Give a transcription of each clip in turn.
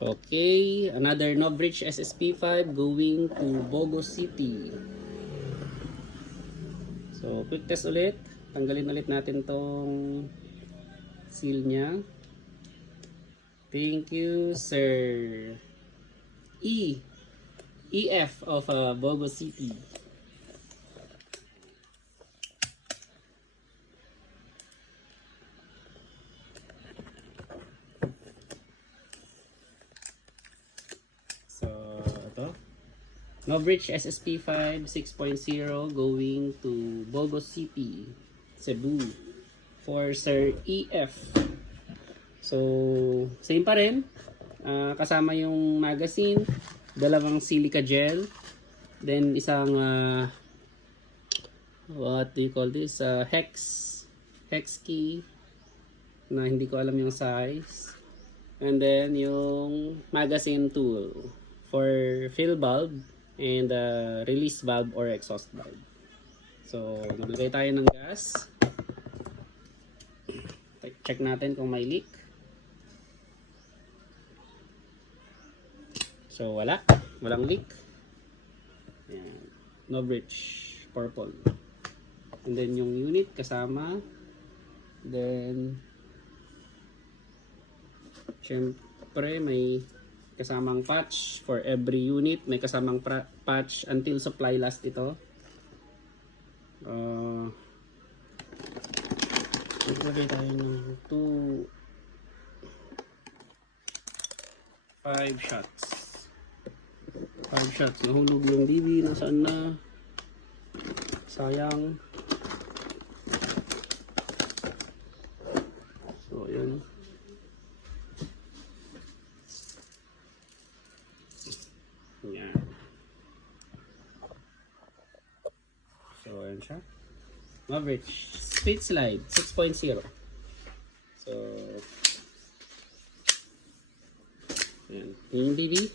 Okay, another Novbridge SSP5 going to Bogo City. So, quick test ulit. Tanggalin ulit natin tong seal niya. Thank you, sir. EF of Bogo City. So, ito. Novbridge SSP5 6.0 going to Bogo City, Cebu for Sir EF. So, same pa rin. Kasama yung magazine, dalawang silica gel, then isang what do you call this? Hex key na hindi ko alam yung size. And then yung magazine tool for fill bulb and release valve or exhaust valve. So, maglagay tayo ng gas. Check natin kung may leak. So, walang leak. Ayan. Novbridge purple. And then yung unit kasama. Then syempre may kasamang patch for every unit. May kasamang patch until supply last ito. Maglagay tayo ng 5 shots. 5 shots. Nahulog yung BB. Nasaan na? Sayang. So, yun. Yan. So, yun siya. Novbridge Speed Slide 6.0. So, yan. Yung BB.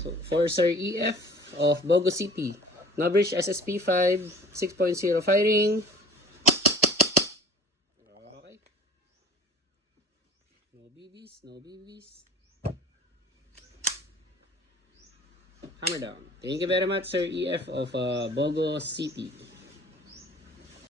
So, for Sir EF of Bogo City, Novbridge SSP5 6.0 firing. Okay. No BBs. Hammer down. Thank you very much, Sir EF of Bogo City.